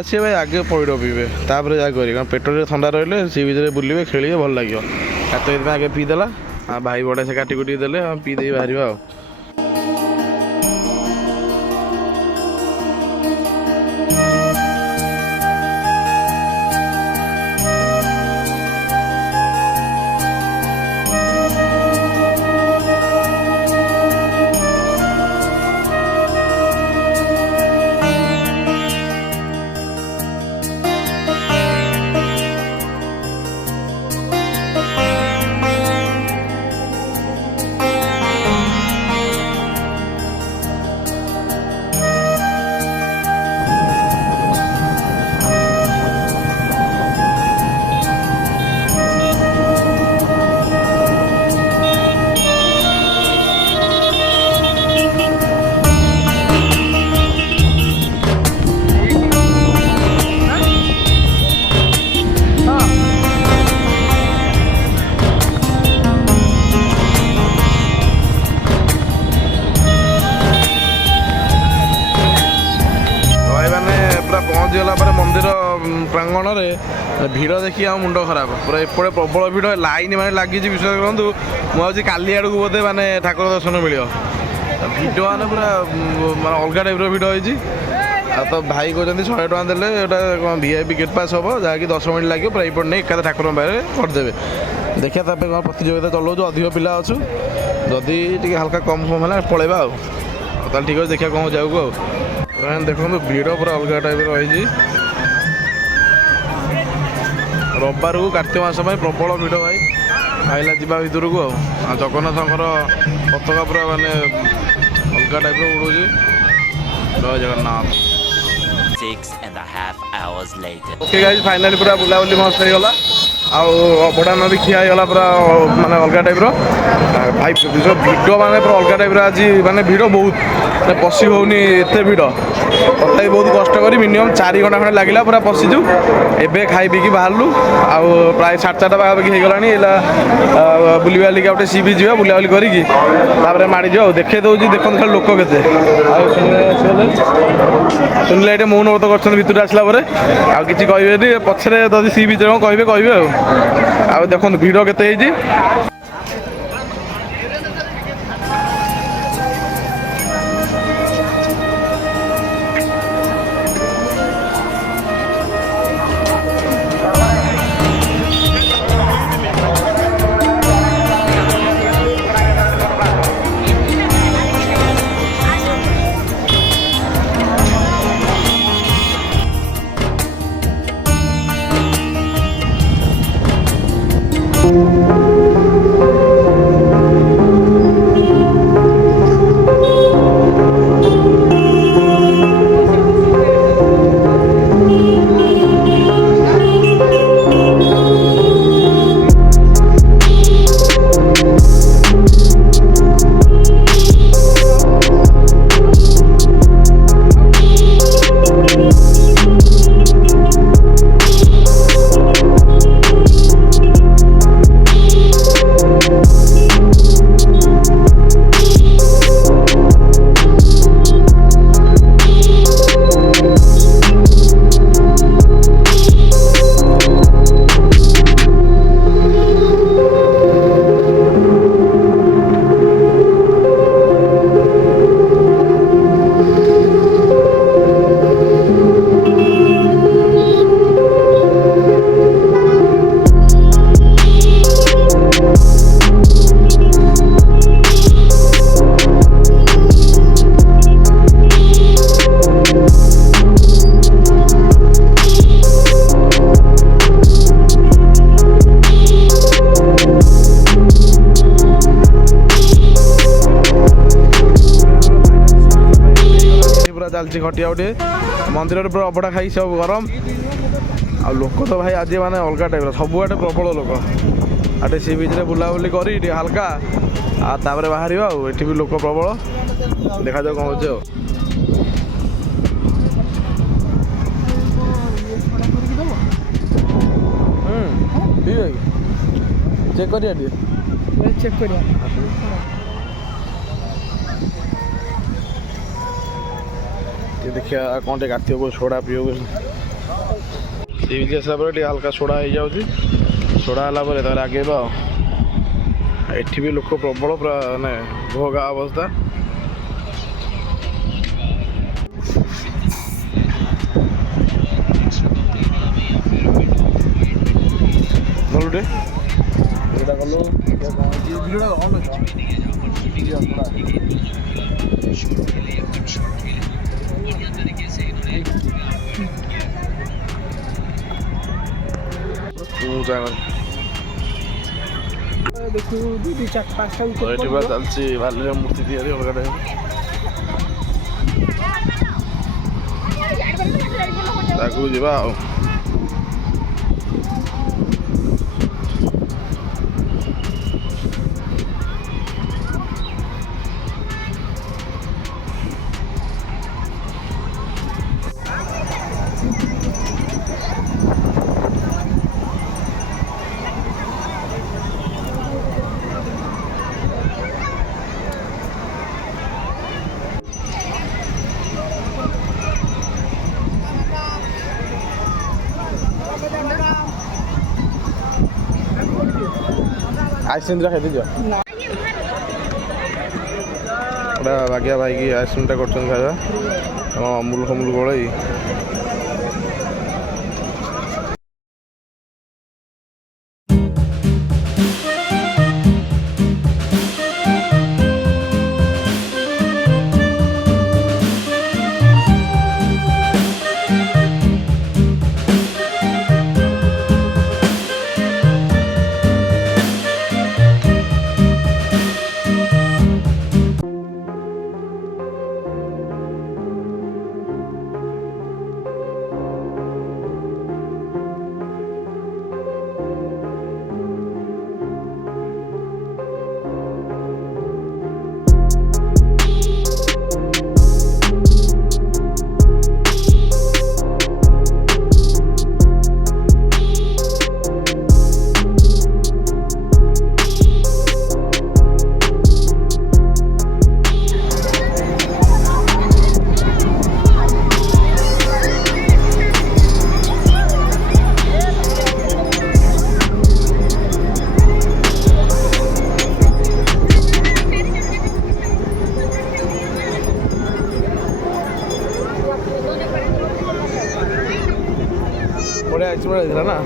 ଆସିବେ ଭାଇ ଆଗେ ପଇଡ଼ ପିଇବେ ତାପରେ ଯାହା କରିବେ, କାରଣ ପେଟରେ ଥଣ୍ଡା ରହିଲେ ସି ବିଚ୍ରେ ବୁଲିବେ ଖେଳିବେ ଭଲ ଲାଗିବ। କାତ ସେଥିପାଇଁ ଆଗେ ପିଇଦେଲା, ଆଉ ଭାଇ ବଢ଼ିଆ ସେ କାଟି କୁଟିକି ଦେଲେ, ଆଉ ପିଇ ଦେଇକି ବାହାରିବା ଆଉ। ପହଞ୍ଚିଗଲା ପରେ ମନ୍ଦିର ପ୍ରାଙ୍ଗଣରେ ଭିଡ଼ ଦେଖି ଆମ ମୁଣ୍ଡ ଖରାପ, ପୁରା ଏପଟେ ପ୍ରବଳ ଭିଡ଼, ଲାଇନ୍ ମାନେ ଲାଗିଛି। ବିଶ୍ୱାସ କରନ୍ତୁ, ମୁଁ ଭାବୁଛି କାଲି ଆଡ଼କୁ ବୋଧେ ମାନେ ଠାକୁର ଦର୍ଶନ ମିଳିବ। ଭିଡ଼ ମାନେ ପୁରା ମାନେ ଅଲଗା ଟାଇପ୍ର ଭିଡ଼ ହେଇଛି। ଆଉ ତ ଭାଇ କହୁଛନ୍ତି 100 ଟଙ୍କା ଦେଲେ ଏଇଟା କ'ଣ VIP ଗେଟ୍ ପାସ୍ ହେବ, ଯାହାକି 10 ମିନିଟ୍ ଲାଗିବ, ପୁରା ଏଇପଟେ ନେଇ ଏକାଥରେ ଠାକୁରଙ୍କ ପାଖରେ କରିଦେବେ। ଦେଖିବା ତାପରେ କ'ଣ ପ୍ରତିଯୋଗିତା ଚଲାଉଛୁ, ଅଧିକ ପିଲା ଅଛୁ, ଯଦି ଟିକେ ହାଲକା କମ୍ ହେଲା ପଳେଇବା ଆଉ। ତାହେଲେ ଠିକ୍ ଅଛି, ଦେଖିବା କ'ଣ ହେଉଛି ଆଗକୁ ଆଉ। ଦେଖନ୍ତୁ ଭିଡ଼ ପୁରା ଅଲଗା ଟାଇପ୍ର ରହିଛି। ରବିବାରକୁ କାର୍ତ୍ତିକ ମାସ ପାଇଁ ପ୍ରବଳ ଭିଡ଼ ଭାଇ। ଆଇଲା ଯିବା ଭିତରକୁ ଆଉ। ଜଗନ୍ନାଥଙ୍କର ପତାକା ପୁରା ମାନେ ଅଲଗା ଟାଇପ୍ର ଉଡ଼ୁଛି। ଜୟ Jagannath. 6.5 hours later. Okay guys, finally ପୁରା ବୁଲାବୁଲି ମସ୍ତ ହେଇଗଲା। ଆଉ ଅବଢ଼ା ବି ଖିଆ ହେଇଗଲା ପୁରା ମାନେ ଅଲଗା ଟାଇପ୍ର। ଭାଇ ଭିଡ଼ ମାନେ ପୁରା ଅଲଗା ଟାଇପ୍ର ଆଜି, ମାନେ ଭିଡ଼ ବହୁତ, ପଶି ହେଉନି ଏତେ ଭିଡ଼। ତଥାପି ବହୁତ କଷ୍ଟ କରି ମିନିମମ୍ 4 ଘଣ୍ଟା ଖଣ୍ଡେ ଲାଗିଲା ପୁରା ପଶିଛୁ। ଏବେ ଖାଇ ପିଇକି ବାହାରିଲୁ, ଆଉ ପ୍ରାୟ 4:30 ପାଖାପାଖି ହେଇଗଲାଣି। ହେଲା ବୁଲିବାଲିକି ଆଉ ଗୋଟେ ସି ବିଚ୍ ଯିବା, ବୁଲାବୁଲି କରିକି ତାପରେ ମାଡ଼ିଯିବା ଆଉ। ଦେଖେଇ ଦେଉଛି ଦେଖନ୍ତୁ ଖାଲି ଲୋକ କେତେ। ଆଉ ଶୁଣିଲେ ଏଠି ମୌନବ୍ରତ କରିଛନ୍ତି ଭିତରୁ ଆସିଲା ପରେ, ଆଉ କିଛି କହିବେନି। ପଛରେ ଯଦି ସି ବିଚ୍ କ'ଣ କହିବେ ଆଉ। ଆଉ ଦେଖନ୍ତୁ ଭିଡ଼ କେତେ ହେଇଛି। ଚାଲିଛି ଖଟିଆ ଉଠି ମନ୍ଦିରରେ ପୁରା ଅବଢ଼ା ଖାଇ ସବୁ ଗରମ। ଆଉ ଲୋକ ତ ଭାଇ ଆଜି ମାନେ ଅଲଗା ଟାଇପ୍ର, ସବୁଆଡ଼େ ପ୍ରବଳ ଲୋକ। ଆଉ ଟିକେ ସି ବିଚ୍ରେ ବୁଲାବୁଲି କରି ଟିକେ ହାଲକା, ଆଉ ତାପରେ ବାହାରିବା ଆଉ। ଏଠି ବି ଲୋକ ପ୍ରବଳ, ଦେଖାଯାଉ କ'ଣ ହେଉଛି ଆଉ। ଚେକ୍ କରିବା ଟିକେ ଦେଖିବା କ'ଣ ଟିକେ କାର୍ତ୍ତିକ ସୋଡ଼ା ପିଇବ। सी बीच आसला हल्का सोड़ा हो जाऊँगी सोड़ा है आगेबा एठी भी लोक प्रबल पूरा माने भोगा अवस्था बोलुटे एटा गलो वीडियोटा ऑन है तू जान देखो दीदी चार पांचटा एठी बा चलची भाले मूर्ति तैयारी अलगा टाइम ताकू जीवा आइसक्रीम खाई दीजिए बागिया भाई की आइसक्रीम कर खाଇବା अमूल फमूल गोल बड़े आइसक्रीम दिखला ना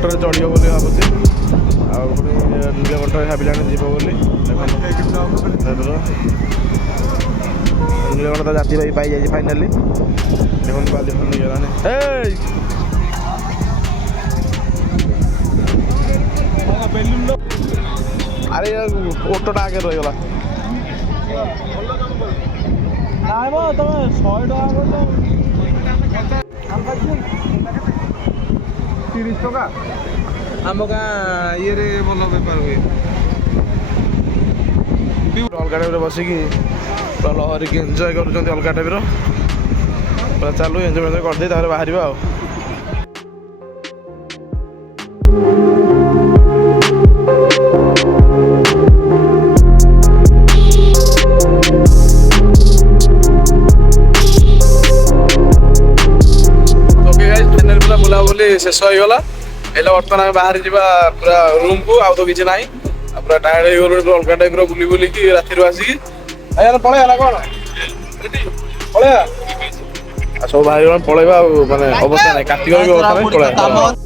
ଅଟୋରେ ଚଢ଼ିବ ବୋଲି ଭାବୁଛି ଆଉ ପୁଣି ନୀଳକଣ୍ଠ ଭାବିଲାଣି ଯିବ ବୋଲି ନୀଳକଣ୍ଠ ତ ଜାତି ଭାଇ ପାଇଯାଇଛି ଫାଇନାଲି ଦେଖନ୍ତୁ ବାଲି ଫୋନ୍ ନେଇଗଲାଣି ଆରେ ଅଟୋଟା ଆଗରେ ରହିଗଲା ନାଇଁ ମ ତମେ 100 ଟଙ୍କା 30 ଟଙ୍କା ଆମ ଗାଁ ଇଏରେ ଭଲ ବେପାର ହୁଏ ଅଲଗା ଟାଇପ୍ର ବସିକି ପୁରା ଲହରିକି ଏନ୍ଜୟ କରୁଛନ୍ତି ଅଲଗା ଟାଇପ୍ର ପୁରା ଚାଲୁ ଏନ୍ଜୟ କରିଦେଇ ତାପରେ ବାହାରିବା ଆଉ बुलाबुली शेष होगा बर्तमान आम बाहरी जा पूरा रूम को आउ तो किसी ना पूरा टायर्ड हो गल अलग टाइप बुली बुलिकी राति आसिकी पलैया कौन पलैया सब भाई पलैया माने अवस्था ना कार्तिक अवस्था पलैया